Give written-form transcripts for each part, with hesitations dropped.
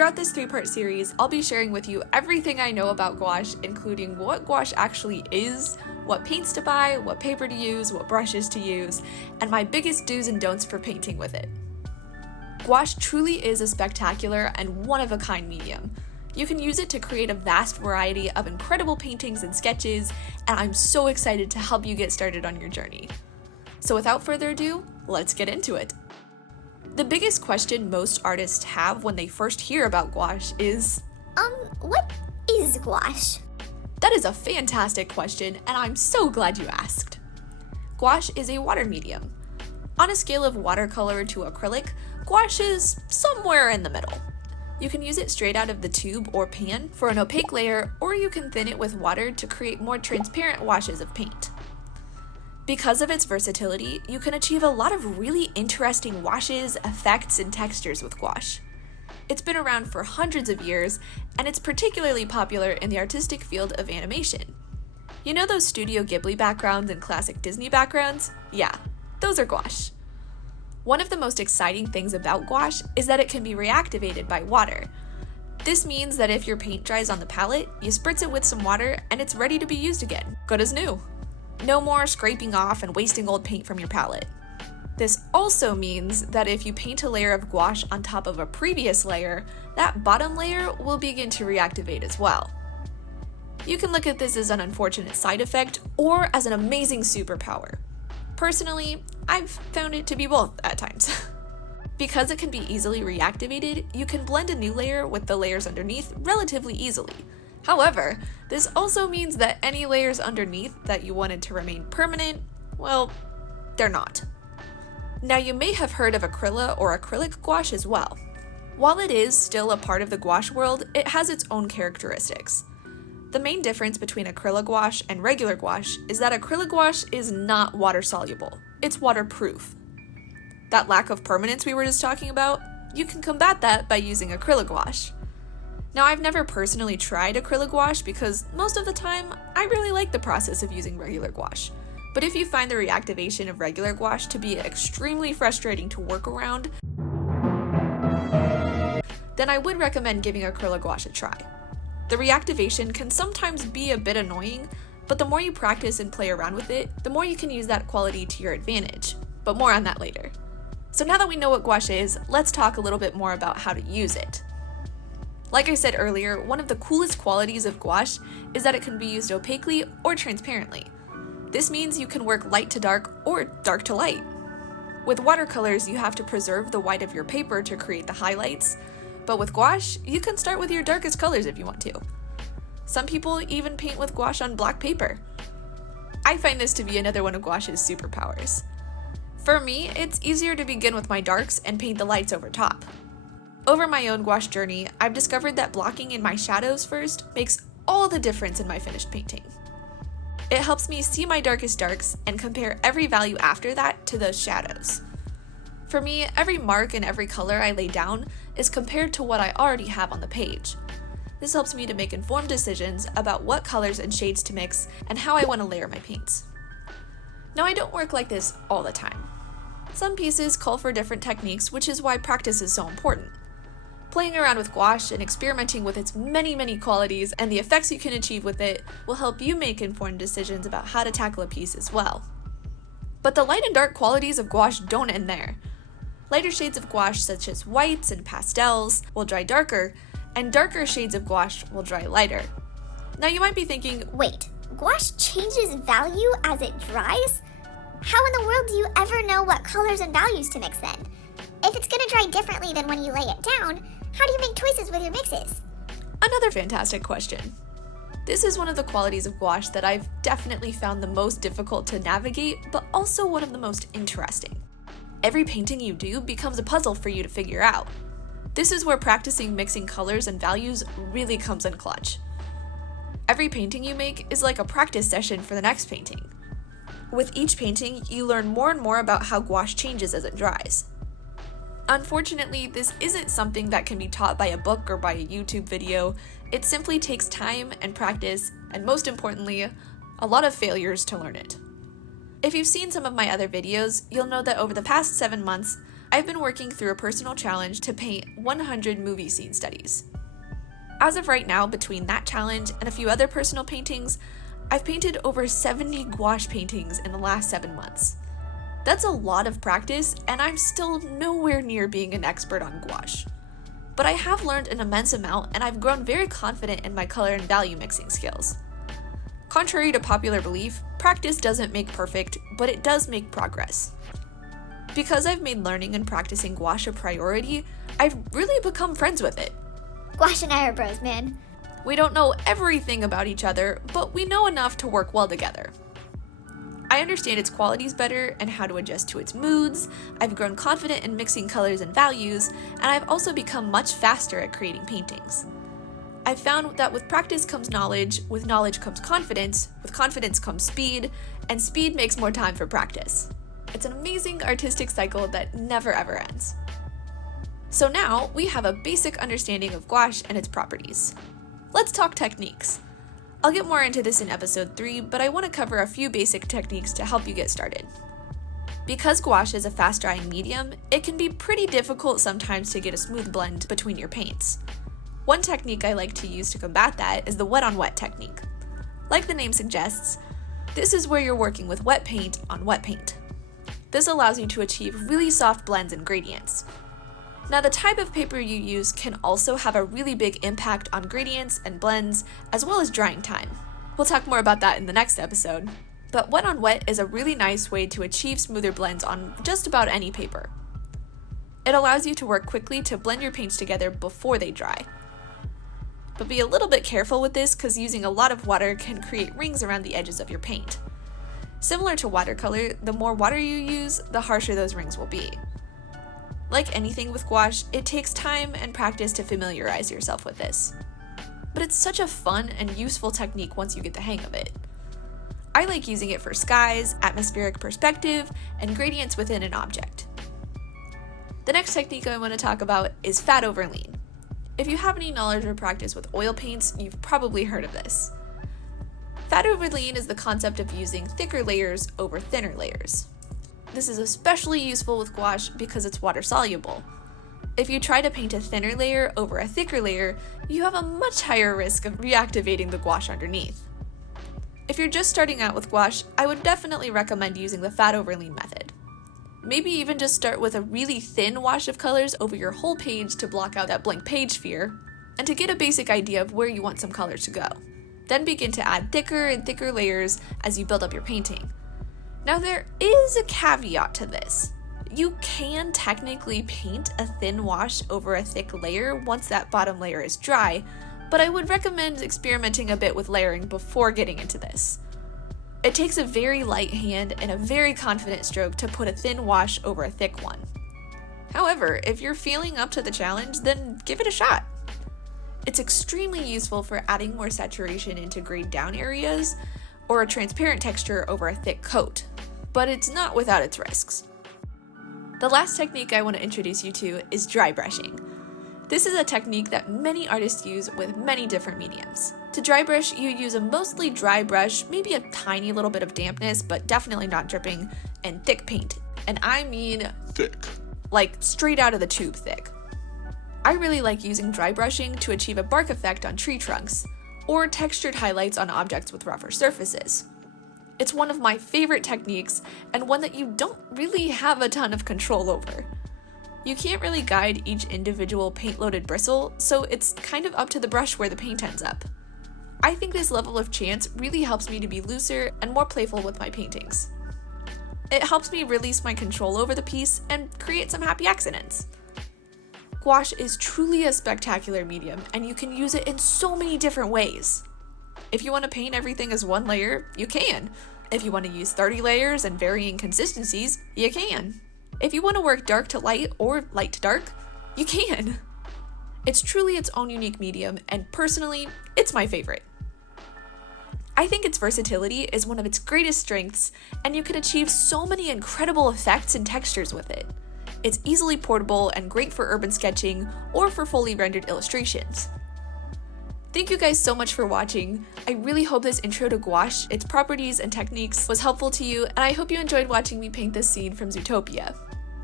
Throughout this 3-part series, I'll be sharing with you everything I know about gouache, including what gouache actually is, what paints to buy, what paper to use, what brushes to use, and my biggest do's and don'ts for painting with it. Gouache truly is a spectacular and one-of-a-kind medium. You can use it to create a vast variety of incredible paintings and sketches, and I'm so excited to help you get started on your journey. So without further ado, let's get into it. The biggest question most artists have when they first hear about gouache is, what is gouache? That is a fantastic question, and I'm so glad you asked. Gouache is a water medium. On a scale of watercolor to acrylic, gouache is somewhere in the middle. You can use it straight out of the tube or pan for an opaque layer, or you can thin it with water to create more transparent washes of paint. Because of its versatility, you can achieve a lot of really interesting washes, effects, and textures with gouache. It's been around for hundreds of years, and it's particularly popular in the artistic field of animation. You know those Studio Ghibli backgrounds and classic Disney backgrounds? Yeah, those are gouache. One of the most exciting things about gouache is that it can be reactivated by water. This means that if your paint dries on the palette, you spritz it with some water and it's ready to be used again, good as new. No more scraping off and wasting old paint from your palette. This also means that if you paint a layer of gouache on top of a previous layer, that bottom layer will begin to reactivate as well. You can look at this as an unfortunate side effect or as an amazing superpower. Personally, I've found it to be both at times. Because it can be easily reactivated, you can blend a new layer with the layers underneath relatively easily. However, this also means that any layers underneath that you wanted to remain permanent, well, they're not. Now you may have heard of acryla or acrylic gouache as well. While it is still a part of the gouache world, it has its own characteristics. The main difference between acrylic gouache and regular gouache is that acrylic gouache is not water soluble, it's waterproof. That lack of permanence we were just talking about, you can combat that by using acrylic gouache. Now I've never personally tried acrylic gouache because most of the time I really like the process of using regular gouache. But if you find the reactivation of regular gouache to be extremely frustrating to work around, then I would recommend giving acrylic gouache a try. The reactivation can sometimes be a bit annoying, but the more you practice and play around with it, the more you can use that quality to your advantage. But more on that later. So now that we know what gouache is, let's talk a little bit more about how to use it. Like I said earlier, one of the coolest qualities of gouache is that it can be used opaquely or transparently. This means you can work light to dark or dark to light. With watercolors, you have to preserve the white of your paper to create the highlights, but with gouache, you can start with your darkest colors if you want to. Some people even paint with gouache on black paper. I find this to be another one of gouache's superpowers. For me, it's easier to begin with my darks and paint the lights over top. Over my own gouache journey, I've discovered that blocking in my shadows first makes all the difference in my finished painting. It helps me see my darkest darks and compare every value after that to those shadows. For me, every mark and every color I lay down is compared to what I already have on the page. This helps me to make informed decisions about what colors and shades to mix and how I want to layer my paints. Now, I don't work like this all the time. Some pieces call for different techniques, which is why practice is so important. Playing around with gouache and experimenting with its many qualities and the effects you can achieve with it will help you make informed decisions about how to tackle a piece as well. But the light and dark qualities of gouache don't end there. Lighter shades of gouache such as whites and pastels will dry darker, and darker shades of gouache will dry lighter. Now you might be thinking, Wait, gouache changes value as it dries? How in the world do you ever know what colors and values to mix then? If it's gonna dry differently than when you lay it down, how do you make choices with your mixes? Another fantastic question. This is one of the qualities of gouache that I've definitely found the most difficult to navigate, but also one of the most interesting. Every painting you do becomes a puzzle for you to figure out. This is where practicing mixing colors and values really comes in clutch. Every painting you make is like a practice session for the next painting. With each painting, you learn more and more about how gouache changes as it dries. Unfortunately, this isn't something that can be taught by a book or by a YouTube video. It simply takes time and practice, and most importantly, a lot of failures to learn it. If you've seen some of my other videos, you'll know that over the past 7 months, I've been working through a personal challenge to paint 100 movie scene studies. As of right now, between that challenge and a few other personal paintings, I've painted over 70 gouache paintings in the last 7 months. That's a lot of practice, and I'm still nowhere near being an expert on gouache. But I have learned an immense amount, and I've grown very confident in my color and value mixing skills. Contrary to popular belief, practice doesn't make perfect, but it does make progress. Because I've made learning and practicing gouache a priority, I've really become friends with it. Gouache and I are bros, man. We don't know everything about each other, but we know enough to work well together. I understand its qualities better and how to adjust to its moods, I've grown confident in mixing colors and values, and I've also become much faster at creating paintings. I've found that with practice comes knowledge, with knowledge comes confidence, with confidence comes speed, and speed makes more time for practice. It's an amazing artistic cycle that never ever ends. So now we have a basic understanding of gouache and its properties. Let's talk techniques. I'll get more into this in episode 3, but I want to cover a few basic techniques to help you get started. Because gouache is a fast-drying medium, it can be pretty difficult sometimes to get a smooth blend between your paints. One technique I like to use to combat that is the wet-on-wet technique. Like the name suggests, this is where you're working with wet paint on wet paint. This allows you to achieve really soft blends and gradients. Now, the type of paper you use can also have a really big impact on gradients and blends, as well as drying time. We'll talk more about that in the next episode. But wet on wet is a really nice way to achieve smoother blends on just about any paper. It allows you to work quickly to blend your paints together before they dry. But be a little bit careful with this because using a lot of water can create rings around the edges of your paint. Similar to watercolor, the more water you use, the harsher those rings will be. Like anything with gouache, it takes time and practice to familiarize yourself with this. But it's such a fun and useful technique once you get the hang of it. I like using it for skies, atmospheric perspective, and gradients within an object. The next technique I want to talk about is fat over lean. If you have any knowledge or practice with oil paints, you've probably heard of this. Fat over lean is the concept of using thicker layers over thinner layers. This is especially useful with gouache because it's water soluble. If you try to paint a thinner layer over a thicker layer, you have a much higher risk of reactivating the gouache underneath. If you're just starting out with gouache, I would definitely recommend using the fat over lean method. Maybe even just start with a really thin wash of colors over your whole page to block out that blank page fear, and to get a basic idea of where you want some colors to go. Then begin to add thicker and thicker layers as you build up your painting. Now, there is a caveat to this. You can technically paint a thin wash over a thick layer once that bottom layer is dry, but I would recommend experimenting a bit with layering before getting into this. It takes a very light hand and a very confident stroke to put a thin wash over a thick one. However, if you're feeling up to the challenge, then give it a shot. It's extremely useful for adding more saturation into grayed down areas, or a transparent texture over a thick coat, but it's not without its risks. The last technique I want to introduce you to is dry brushing. This is a technique that many artists use with many different mediums. To dry brush, you use a mostly dry brush, maybe a tiny little bit of dampness, but definitely not dripping, and thick paint. And I mean thick. Like straight out of the tube thick. I really like using dry brushing to achieve a bark effect on tree trunks, or textured highlights on objects with rougher surfaces. It's one of my favorite techniques, and one that you don't really have a ton of control over. You can't really guide each individual paint-loaded bristle, so it's kind of up to the brush where the paint ends up. I think this level of chance really helps me to be looser and more playful with my paintings. It helps me release my control over the piece and create some happy accidents. Gouache is truly a spectacular medium, and you can use it in so many different ways. If you want to paint everything as one layer, you can. If you want to use 30 layers and varying consistencies, you can. If you want to work dark to light or light to dark, you can. It's truly its own unique medium, and personally, it's my favorite. I think its versatility is one of its greatest strengths, and you can achieve so many incredible effects and textures with it. It's easily portable and great for urban sketching or for fully rendered illustrations. Thank you guys so much for watching. I really hope this intro to gouache, its properties and techniques was helpful to you, and I hope you enjoyed watching me paint this scene from Zootopia.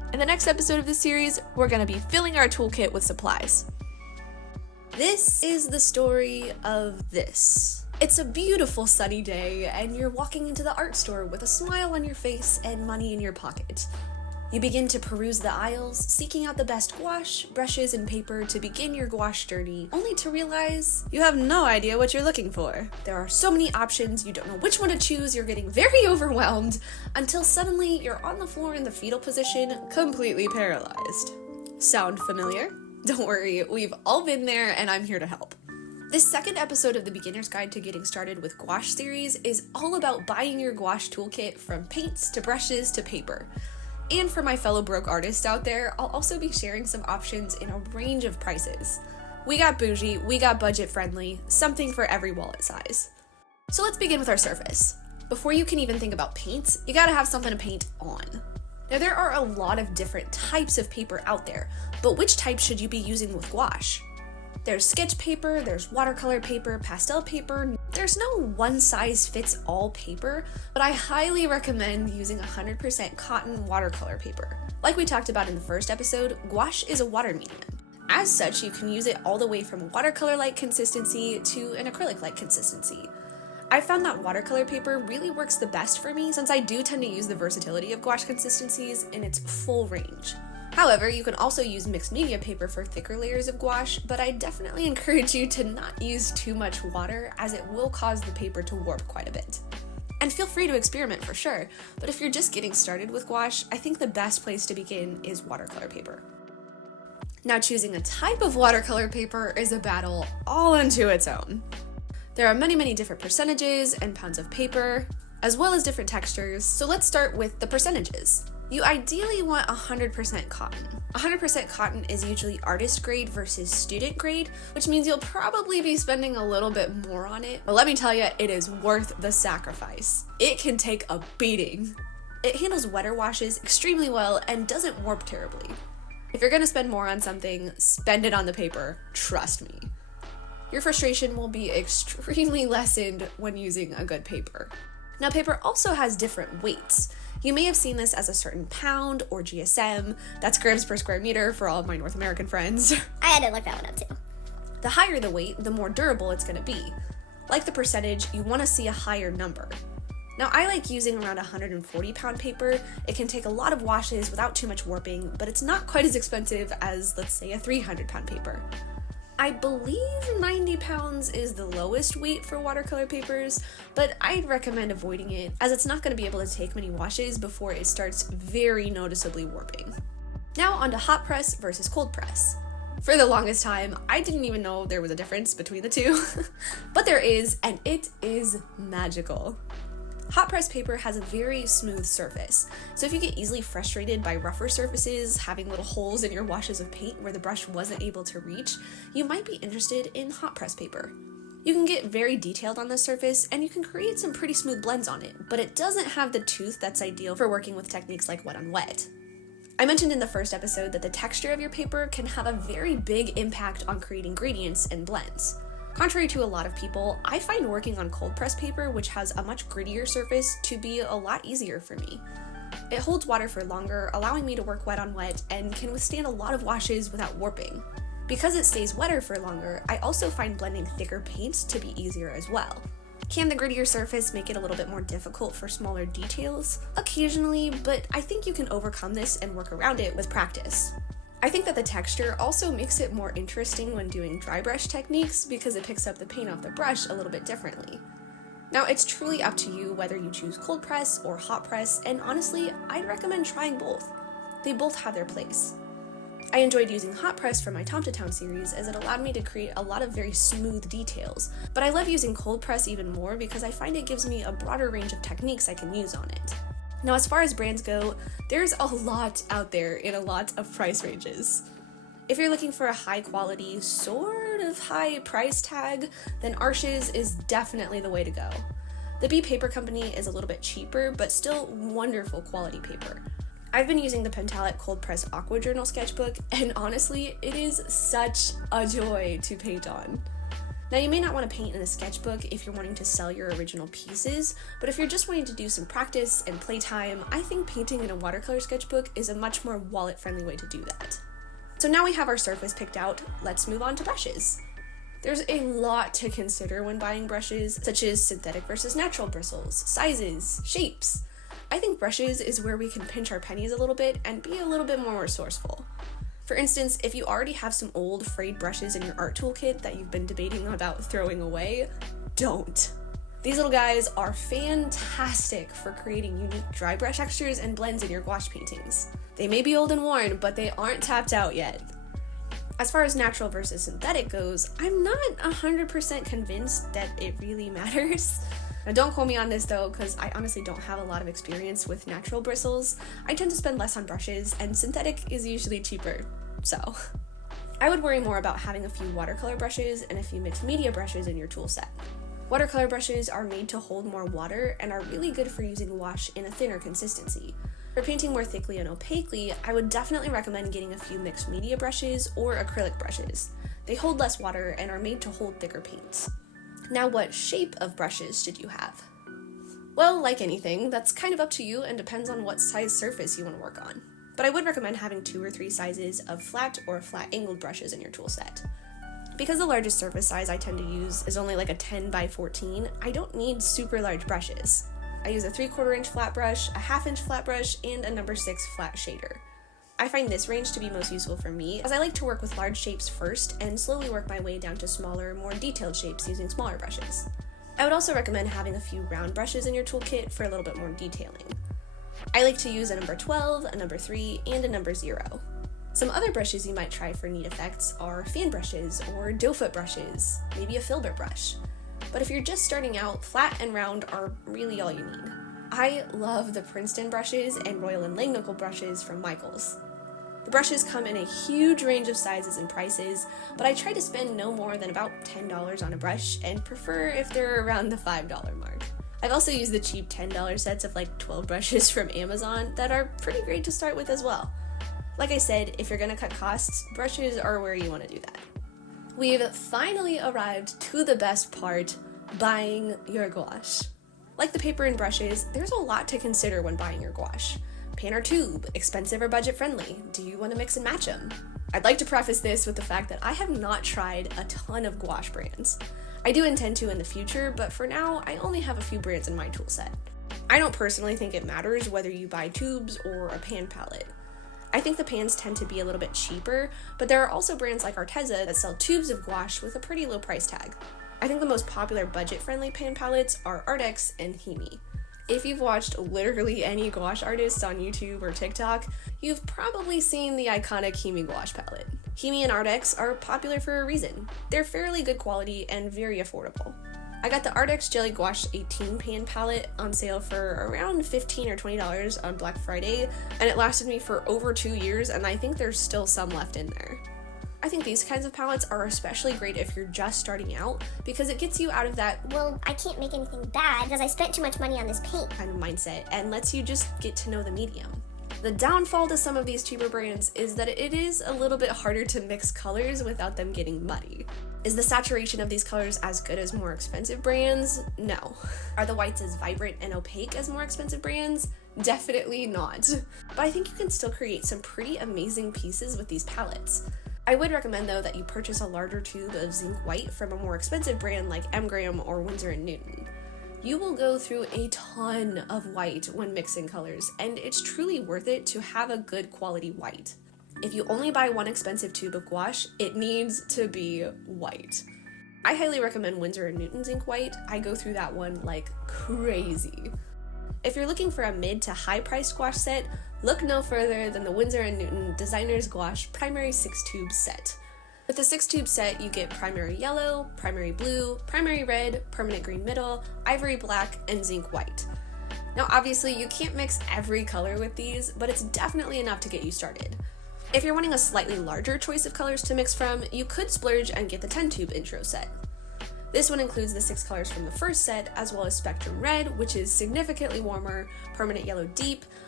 In the next episode of this series, we're going to be filling our toolkit with supplies. This is the story of this. It's a beautiful sunny day, and you're walking into the art store with a smile on your face and money in your pocket. You begin to peruse the aisles, seeking out the best gouache, brushes, and paper to begin your gouache journey, only to realize you have no idea what you're looking for. There are so many options, you don't know which one to choose, you're getting very overwhelmed, until suddenly you're on the floor in the fetal position, completely paralyzed. Sound familiar? Don't worry, we've all been there, and I'm here to help. This second episode of the Beginner's Guide to Getting Started with Gouache series is all about buying your gouache toolkit from paints to brushes to paper. And for my fellow broke artists out there, I'll also be sharing some options in a range of prices. We got bougie, we got budget friendly, something for every wallet size. So let's begin with our surface. Before you can even think about paints, you gotta have something to paint on. Now there are a lot of different types of paper out there, but which type should you be using with gouache? There's sketch paper, there's watercolor paper, pastel paper. There's no one-size-fits-all paper, but I highly recommend using 100% cotton watercolor paper. Like we talked about in the first episode, gouache is a water medium. As such, you can use it all the way from watercolor-like consistency to an acrylic-like consistency. I found that watercolor paper really works the best for me since I do tend to use the versatility of gouache consistencies in its full range. However, you can also use mixed media paper for thicker layers of gouache, but I definitely encourage you to not use too much water as it will cause the paper to warp quite a bit. And feel free to experiment for sure, but if you're just getting started with gouache, I think the best place to begin is watercolor paper. Now, choosing a type of watercolor paper is a battle all unto its own. There are many different percentages and pounds of paper, as well as different textures, so let's start with the percentages. You ideally want 100% cotton. 100% cotton is usually artist grade versus student grade, which means you'll probably be spending a little bit more on it, but let me tell you, it is worth the sacrifice. It can take a beating. It handles wetter washes extremely well and doesn't warp terribly. If you're gonna spend more on something, spend it on the paper, trust me. Your frustration will be extremely lessened when using a good paper. Now, paper also has different weights. You may have seen this as a certain pound or GSM, that's grams per square meter for all of my North American friends. I had to look that one up too. The higher the weight, the more durable it's gonna be. Like the percentage, you wanna see a higher number. Now, I like using around 140 pound paper. It can take a lot of washes without too much warping, but it's not quite as expensive as, let's say, a 300 pound paper. I believe 90 pounds is the lowest weight for watercolor papers, but I'd recommend avoiding it as it's not going to be able to take many washes before it starts very noticeably warping. Now onto hot press versus cold press. For the longest time, I didn't even know there was a difference between the two, but there is, and it is magical. Hot press paper has a very smooth surface, so if you get easily frustrated by rougher surfaces, having little holes in your washes of paint where the brush wasn't able to reach, you might be interested in hot press paper. You can get very detailed on the surface, and you can create some pretty smooth blends on it, but it doesn't have the tooth that's ideal for working with techniques like wet on wet. I mentioned in the first episode that the texture of your paper can have a very big impact on creating gradients and blends. Contrary to a lot of people, I find working on cold press paper, which has a much grittier surface, to be a lot easier for me. It holds water for longer, allowing me to work wet on wet, and can withstand a lot of washes without warping. Because it stays wetter for longer, I also find blending thicker paints to be easier as well. Can the grittier surface make it a little bit more difficult for smaller details? Occasionally, but I think you can overcome this and work around it with practice. I think that the texture also makes it more interesting when doing dry brush techniques because it picks up the paint off the brush a little bit differently. Now, it's truly up to you whether you choose cold press or hot press, and honestly, I'd recommend trying both. They both have their place. I enjoyed using hot press for my Tom to Town series as it allowed me to create a lot of very smooth details, but I love using cold press even more because I find it gives me a broader range of techniques I can use on it. Now, as far as brands go, there's a lot out there in a lot of price ranges. If you're looking for a high quality, sort of high price tag, then Arches is definitely the way to go. The Bee Paper Company is a little bit cheaper, but still wonderful quality paper. I've been using the Pentalette Cold Press Aqua Journal sketchbook, and honestly, it is such a joy to paint on. Now, you may not want to paint in a sketchbook if you're wanting to sell your original pieces, but if you're just wanting to do some practice and playtime, I think painting in a watercolor sketchbook is a much more wallet-friendly way to do that. So now we have our surface picked out, let's move on to brushes. There's a lot to consider when buying brushes, such as synthetic versus natural bristles, sizes, shapes. I think brushes is where we can pinch our pennies a little bit and be a little bit more resourceful. For instance, if you already have some old frayed brushes in your art toolkit that you've been debating about throwing away, don't. These little guys are fantastic for creating unique dry brush textures and blends in your gouache paintings. They may be old and worn, but they aren't tapped out yet. As far as natural versus synthetic goes, I'm not 100% convinced that it really matters. Now, don't quote me on this though, because I honestly don't have a lot of experience with natural bristles. I tend to spend less on brushes, and synthetic is usually cheaper, so. I would worry more about having a few watercolor brushes and a few mixed media brushes in your tool set. Watercolor brushes are made to hold more water and are really good for using gouache in a thinner consistency. For painting more thickly and opaquely, I would definitely recommend getting a few mixed media brushes or acrylic brushes. They hold less water and are made to hold thicker paints. Now, what shape of brushes should you have? Well, like anything, that's kind of up to you and depends on what size surface you want to work on. But I would recommend having 2 or 3 sizes of flat or flat angled brushes in your tool set. Because the largest surface size I tend to use is only like a 10 by 14, I don't need super large brushes. I use a 3/4 inch flat brush, a 1/2 inch flat brush, and a number 6 flat shader. I find this range to be most useful for me, as I like to work with large shapes first and slowly work my way down to smaller, more detailed shapes using smaller brushes. I would also recommend having a few round brushes in your toolkit for a little bit more detailing. I like to use a number 12, a number 3, and a number 0. Some other brushes you might try for neat effects are fan brushes or doe foot brushes, maybe a filbert brush. But if you're just starting out, flat and round are really all you need. I love the Princeton brushes and Royal and Langnickel brushes from Michaels. The brushes come in a huge range of sizes and prices, but I try to spend no more than about $10 on a brush and prefer if they're around the $5 mark. I've also used the cheap $10 sets of like 12 brushes from Amazon that are pretty great to start with as well. Like I said, if you're gonna cut costs, brushes are where you want to do that. We've finally arrived to the best part, buying your gouache. Like the paper and brushes, there's a lot to consider when buying your gouache. Pan or tube, expensive or budget friendly? Do you want to mix and match them? I'd like to preface this with the fact that I have not tried a ton of gouache brands. I do intend to in the future, but for now, I only have a few brands in my tool set. I don't personally think it matters whether you buy tubes or a pan palette. I think the pans tend to be a little bit cheaper, but there are also brands like Arteza that sell tubes of gouache with a pretty low price tag. I think the most popular budget-friendly pan palettes are Ardex and Himi. If you've watched literally any gouache artists on YouTube or TikTok, you've probably seen the iconic Himi gouache palette. Himi and Ardex are popular for a reason. They're fairly good quality and very affordable. I got the Ardex Jelly Gouache 18 pan palette on sale for around $15 or $20 on Black Friday, and it lasted me for over 2 years, and I think there's still some left in there. I think these kinds of palettes are especially great if you're just starting out, because it gets you out of that, well, I can't make anything bad because I spent too much money on this paint kind of mindset and lets you just get to know the medium. The downfall to some of these cheaper brands is that it is a little bit harder to mix colors without them getting muddy. Is the saturation of these colors as good as more expensive brands? No. Are the whites as vibrant and opaque as more expensive brands? Definitely not. But I think you can still create some pretty amazing pieces with these palettes. I would recommend though that you purchase a larger tube of zinc white from a more expensive brand like M. Graham or Winsor & Newton. You will go through a ton of white when mixing colors, and it's truly worth it to have a good quality white. If you only buy one expensive tube of gouache, it needs to be white. I highly recommend Winsor & Newton zinc white. I go through that one like crazy. If you're looking for a mid to high priced gouache set, look no further than the Winsor & Newton Designer's Gouache Primary 6-Tube Set. With the 6-tube set, you get primary yellow, primary blue, primary red, permanent green middle, ivory black, and zinc white. Now obviously you can't mix every color with these, but it's definitely enough to get you started. If you're wanting a slightly larger choice of colors to mix from, you could splurge and get the 10-tube intro set. This one includes the 6 colors from the first set, as well as Spectrum Red, which is significantly warmer, Permanent Yellow Deep,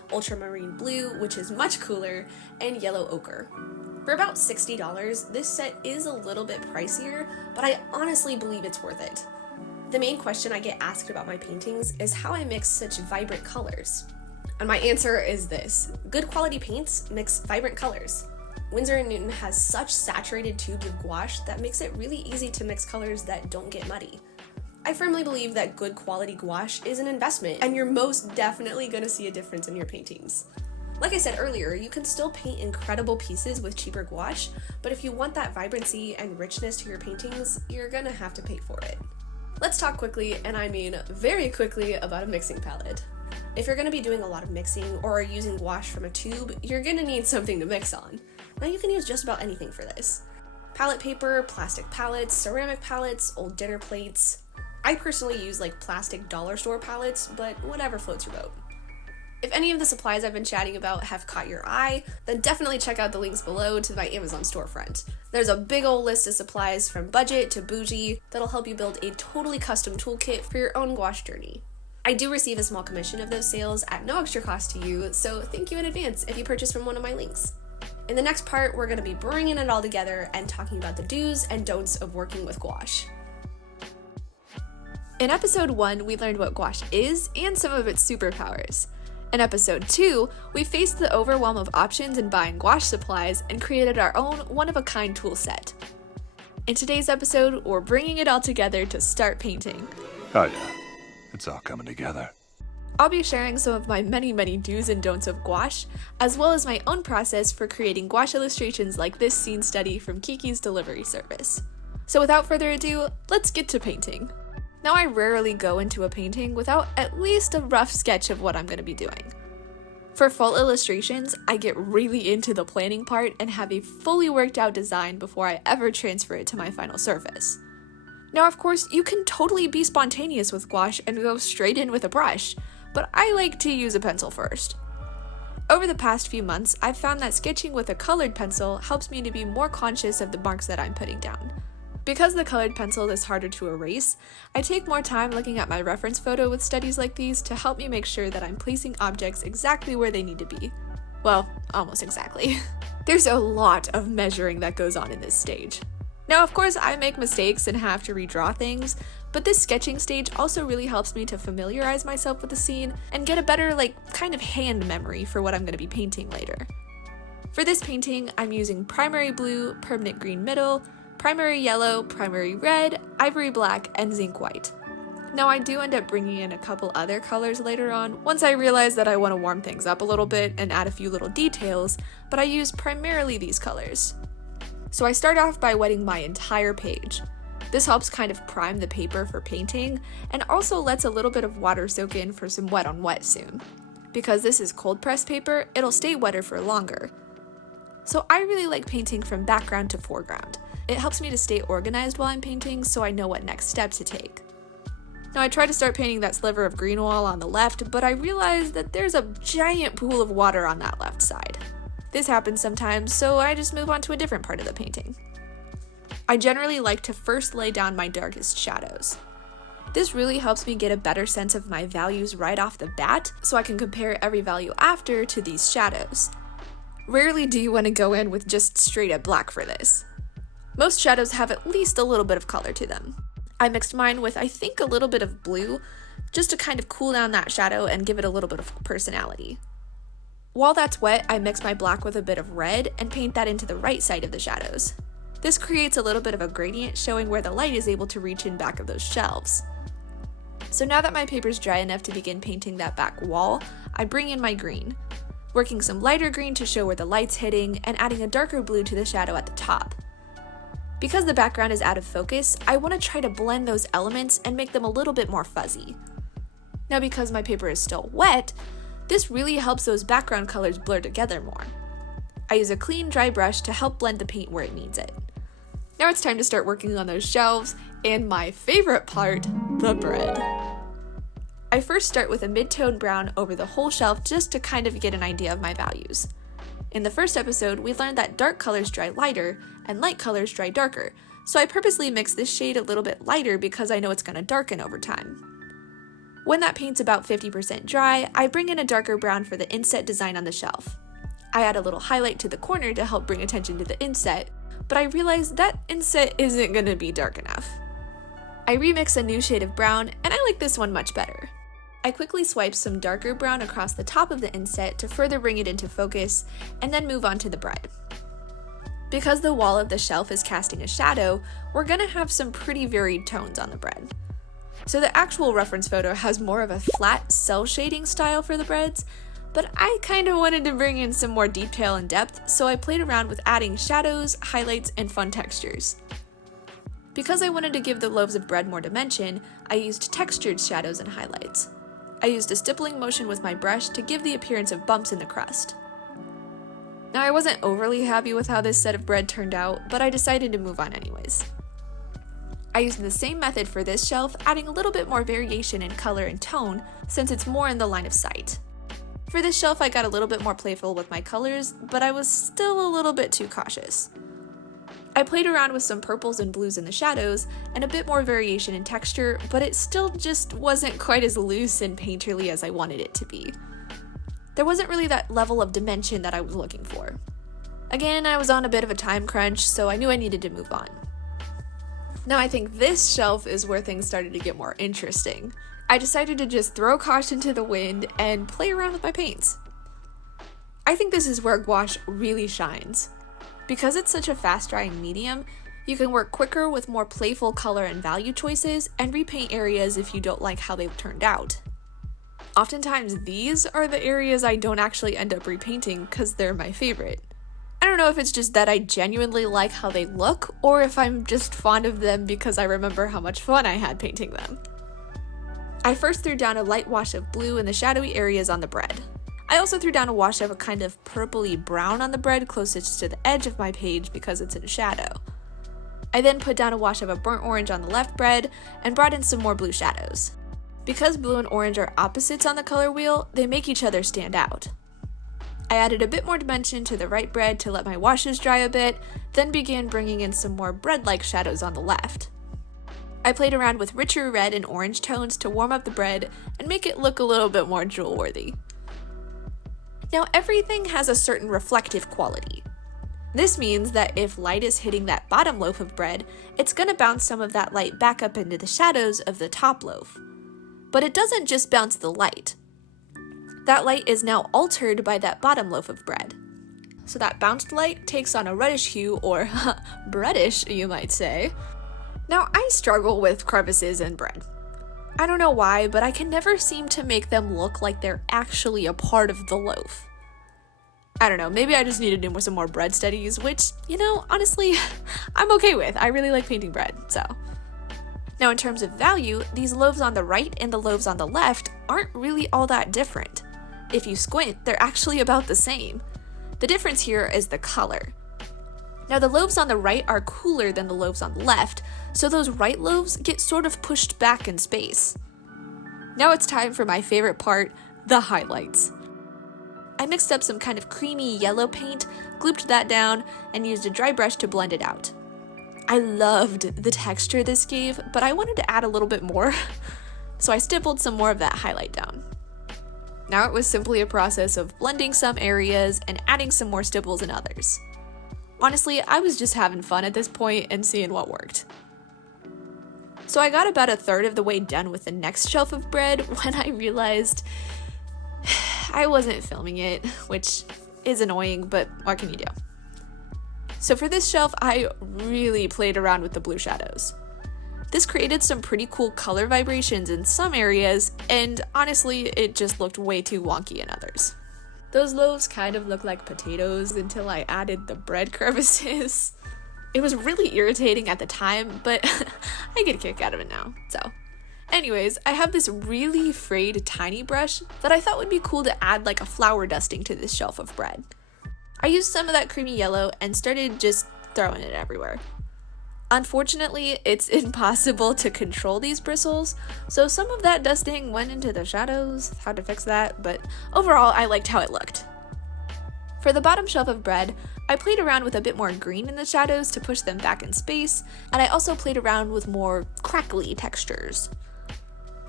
ultramarine blue, which is much cooler, and yellow ochre. For about $60, this set is a little bit pricier, but I honestly believe it's worth it. The main question I get asked about my paintings is how I mix such vibrant colors. And my answer is this: good quality paints mix vibrant colors. Winsor & Newton has such saturated tubes of gouache that makes it really easy to mix colors that don't get muddy. I firmly believe that good quality gouache is an investment, and you're most definitely going to see a difference in your paintings. Like I said earlier, you can still paint incredible pieces with cheaper gouache, but if you want that vibrancy and richness to your paintings, you're gonna have to pay for it. Let's talk quickly, and I mean very quickly, about a mixing palette. If you're gonna be doing a lot of mixing or using gouache from a tube, you're gonna need something to mix on. Now you can use just about anything for this. Palette paper, plastic palettes, ceramic palettes, old dinner plates. I personally use like plastic dollar store palettes, but whatever floats your boat. If any of the supplies I've been chatting about have caught your eye, then definitely check out the links below to my Amazon storefront. There's a big old list of supplies from budget to bougie that'll help you build a totally custom toolkit for your own gouache journey. I do receive a small commission of those sales at no extra cost to you, so thank you in advance if you purchase from one of my links. In the next part, we're going to be bringing it all together and talking about the do's and don'ts of working with gouache. In episode 1, we learned what gouache is and some of its superpowers. In episode 2, we faced the overwhelm of options in buying gouache supplies and created our own one-of-a-kind tool set. In today's episode, we're bringing it all together to start painting. Oh yeah, it's all coming together. I'll be sharing some of my many do's and don'ts of gouache, as well as my own process for creating gouache illustrations like this scene study from Kiki's delivery service. So without further ado, let's get to painting. Now, I rarely go into a painting without at least a rough sketch of what I'm going to be doing. For full illustrations, I get really into the planning part and have a fully worked out design before I ever transfer it to my final surface. Now, of course, you can totally be spontaneous with gouache and go straight in with a brush, but I like to use a pencil first. Over the past few months, I've found that sketching with a colored pencil helps me to be more conscious of the marks that I'm putting down. Because the colored pencil is harder to erase, I take more time looking at my reference photo with studies like these to help me make sure that I'm placing objects exactly where they need to be. Well, almost exactly. There's a lot of measuring that goes on in this stage. Now, of course, I make mistakes and have to redraw things, but this sketching stage also really helps me to familiarize myself with the scene and get a better, kind of hand memory for what I'm going to be painting later. For this painting, I'm using primary blue, permanent green middle, primary yellow, primary red, ivory black, and zinc white. Now, I do end up bringing in a couple other colors later on once I realize that I want to warm things up a little bit and add a few little details, but I use primarily these colors. So I start off by wetting my entire page. This helps kind of prime the paper for painting and also lets a little bit of water soak in for some wet on wet soon. Because this is cold pressed paper, it'll stay wetter for longer. So I really like painting from background to foreground. It helps me to stay organized while I'm painting so I know what next step to take. Now, I tried to start painting that sliver of green wall on the left, but I realized that there's a giant pool of water on that left side. This happens sometimes, so I just move on to a different part of the painting. I generally like to first lay down my darkest shadows. This really helps me get a better sense of my values right off the bat, so I can compare every value after to these shadows. Rarely do you want to go in with just straight up black for this. Most shadows have at least a little bit of color to them. I mixed mine with, I think, a little bit of blue, just to kind of cool down that shadow and give it a little bit of personality. While that's wet, I mix my black with a bit of red and paint that into the right side of the shadows. This creates a little bit of a gradient showing where the light is able to reach in back of those shelves. So now that my paper's dry enough to begin painting that back wall, I bring in my green, working some lighter green to show where the light's hitting and adding a darker blue to the shadow at the top. Because the background is out of focus, I want to try to blend those elements and make them a little bit more fuzzy. Now, because my paper is still wet, this really helps those background colors blur together more. I use a clean, dry brush to help blend the paint where it needs it. Now it's time to start working on those shelves, and my favorite part, the bread. I first start with a mid-tone brown over the whole shelf just to kind of get an idea of my values. In the first episode, we learned that dark colors dry lighter and light colors dry darker, so I purposely mixed this shade a little bit lighter because I know it's going to darken over time. When that paint's about 50% dry, I bring in a darker brown for the inset design on the shelf. I add a little highlight to the corner to help bring attention to the inset, but I realize that inset isn't going to be dark enough. I remix a new shade of brown, and I like this one much better. I quickly swipe some darker brown across the top of the inset to further bring it into focus, and then move on to the bread. Because the wall of the shelf is casting a shadow, we're going to have some pretty varied tones on the bread. So the actual reference photo has more of a flat cell shading style for the breads, but I kind of wanted to bring in some more detail and depth, so I played around with adding shadows, highlights, and fun textures. Because I wanted to give the loaves of bread more dimension, I used textured shadows and highlights. I used a stippling motion with my brush to give the appearance of bumps in the crust. Now I wasn't overly happy with how this set of bread turned out, but I decided to move on anyways. I used the same method for this shelf, adding a little bit more variation in color and tone since it's more in the line of sight. For this shelf I got a little bit more playful with my colors, but I was still a little bit too cautious. I played around with some purples and blues in the shadows, and a bit more variation in texture, but it still just wasn't quite as loose and painterly as I wanted it to be. There wasn't really that level of dimension that I was looking for. Again, I was on a bit of a time crunch, so I knew I needed to move on. Now I think this shelf is where things started to get more interesting. I decided to just throw caution to the wind and play around with my paints. I think this is where gouache really shines. Because it's such a fast-drying medium, you can work quicker with more playful color and value choices and repaint areas if you don't like how they've turned out. Oftentimes these are the areas I don't actually end up repainting because they're my favorite. I don't know if it's just that I genuinely like how they look, or if I'm just fond of them because I remember how much fun I had painting them. I first threw down a light wash of blue in the shadowy areas on the bread. I also threw down a wash of a kind of purpley brown on the bread closest to the edge of my page because it's in shadow. I then put down a wash of a burnt orange on the left bread and brought in some more blue shadows. Because blue and orange are opposites on the color wheel, they make each other stand out. I added a bit more dimension to the right bread to let my washes dry a bit, then began bringing in some more bread-like shadows on the left. I played around with richer red and orange tones to warm up the bread and make it look a little bit more jewel-worthy. Now everything has a certain reflective quality. This means that if light is hitting that bottom loaf of bread, it's going to bounce some of that light back up into the shadows of the top loaf. But it doesn't just bounce the light. That light is now altered by that bottom loaf of bread. So that bounced light takes on a reddish hue, or breadish, you might say. Now I struggle with crevices in bread. I don't know why, but I can never seem to make them look like they're actually a part of the loaf. I don't know, maybe I just need to do some more bread studies, which, honestly, I'm okay with. I really like painting bread, so. Now in terms of value, these loaves on the right and the loaves on the left aren't really all that different. If you squint, they're actually about the same. The difference here is the color. Now the loaves on the right are cooler than the loaves on the left, so those right loaves get sort of pushed back in space. Now it's time for my favorite part, the highlights. I mixed up some kind of creamy yellow paint, glooped that down, and used a dry brush to blend it out. I loved the texture this gave, but I wanted to add a little bit more, so I stippled some more of that highlight down. Now it was simply a process of blending some areas and adding some more stipples in others. Honestly, I was just having fun at this point and seeing what worked. So I got about a third of the way done with the next shelf of bread when I realized I wasn't filming it, which is annoying, but what can you do? So for this shelf, I really played around with the blue shadows. This created some pretty cool color vibrations in some areas, and honestly, it just looked way too wonky in others. Those loaves kind of looked like potatoes until I added the bread crevices. It was really irritating at the time, but I get a kick out of it now, so. Anyways, I have this really frayed tiny brush that I thought would be cool to add like a flour dusting to this shelf of bread. I used some of that creamy yellow and started just throwing it everywhere. Unfortunately, it's impossible to control these bristles, so some of that dusting went into the shadows. How to fix that, but overall I liked how it looked. For the bottom shelf of bread, I played around with a bit more green in the shadows to push them back in space, and I also played around with more crackly textures.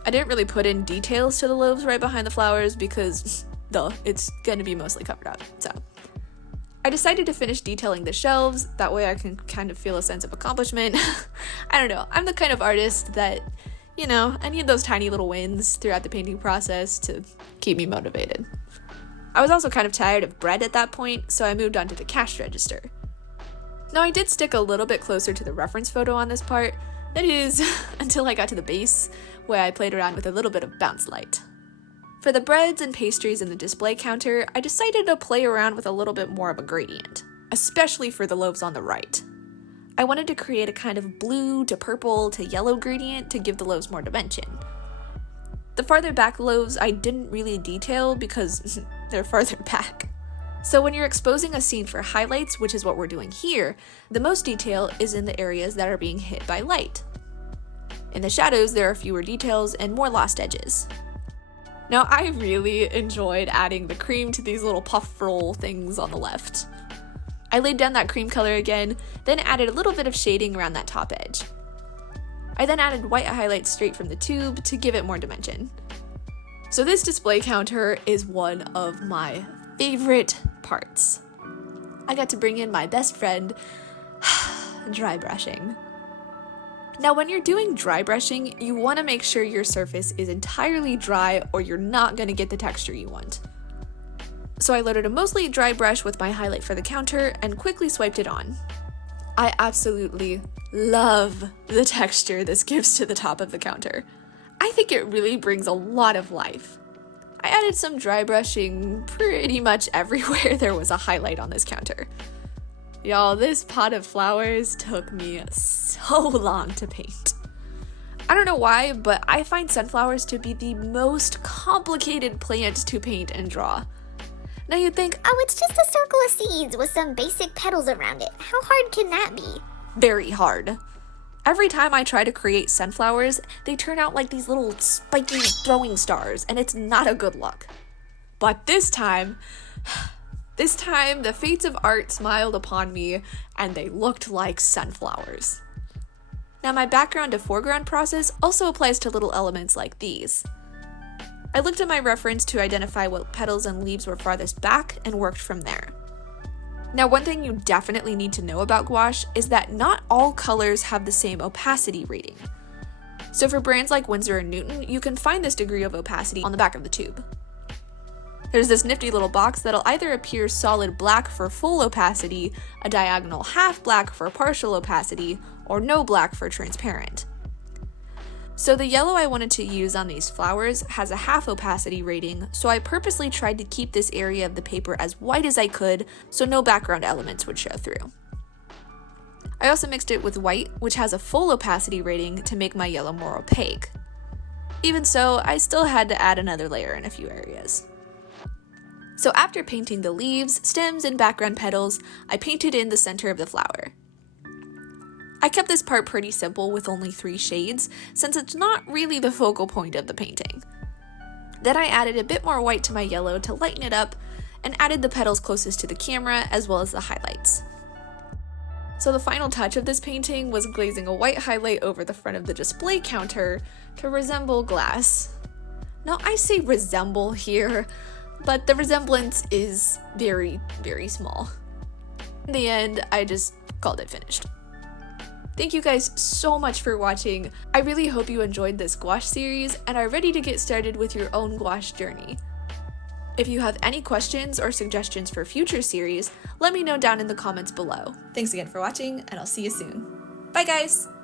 I didn't really put in details to the loaves right behind the flowers because, duh, it's gonna be mostly covered up, so. I decided to finish detailing the shelves, that way I can kind of feel a sense of accomplishment. I don't know, I'm the kind of artist that, I need those tiny little wins throughout the painting process to keep me motivated. I was also kind of tired of bread at that point, so I moved on to the cash register. Now I did stick a little bit closer to the reference photo on this part, that is, until I got to the base, where I played around with a little bit of bounce light. For the breads and pastries in the display counter, I decided to play around with a little bit more of a gradient, especially for the loaves on the right. I wanted to create a kind of blue to purple to yellow gradient to give the loaves more dimension. The farther back loaves I didn't really detail because they're farther back. So when you're exposing a scene for highlights, which is what we're doing here, the most detail is in the areas that are being hit by light. In the shadows, there are fewer details and more lost edges. Now, I really enjoyed adding the cream to these little puff roll things on the left. I laid down that cream color again, then added a little bit of shading around that top edge. I then added white highlights straight from the tube to give it more dimension. So this display counter is one of my favorite parts. I got to bring in my best friend, dry brushing. Now, when you're doing dry brushing, you want to make sure your surface is entirely dry or you're not going to get the texture you want. So I loaded a mostly dry brush with my highlight for the counter and quickly swiped it on. I absolutely love the texture this gives to the top of the counter. I think it really brings a lot of life. I added some dry brushing pretty much everywhere there was a highlight on this counter. Y'all, this pot of flowers took me so long to paint. I don't know why, but I find sunflowers to be the most complicated plant to paint and draw. Now you'd think, Oh, it's just a circle of seeds with some basic petals around it. How hard can that be? very hard. Every time I try to create sunflowers, they turn out like these little spiky throwing stars, and it's not a good look. But this time, the fates of art smiled upon me, and they looked like sunflowers. Now, my background to foreground process also applies to little elements like these. I looked at my reference to identify what petals and leaves were farthest back and worked from there. Now, one thing you definitely need to know about gouache is that not all colors have the same opacity rating. So for brands like Winsor and Newton, you can find this degree of opacity on the back of the tube. There's this nifty little box that'll either appear solid black for full opacity, a diagonal half black for partial opacity, or no black for transparent. So the yellow I wanted to use on these flowers has a half opacity rating, so I purposely tried to keep this area of the paper as white as I could so no background elements would show through. I also mixed it with white, which has a full opacity rating to make my yellow more opaque. Even so, I still had to add another layer in a few areas. So after painting the leaves, stems, and background petals, I painted in the center of the flower. I kept this part pretty simple with only 3 shades, since it's not really the focal point of the painting. Then I added a bit more white to my yellow to lighten it up, and added the petals closest to the camera as well as the highlights. So the final touch of this painting was glazing a white highlight over the front of the display counter to resemble glass. Now I say resemble here, but the resemblance is very, very small. In the end, I just called it finished. Thank you guys so much for watching. I really hope you enjoyed this gouache series and are ready to get started with your own gouache journey. If you have any questions or suggestions for future series, let me know down in the comments below. Thanks again for watching, and I'll see you soon. Bye guys!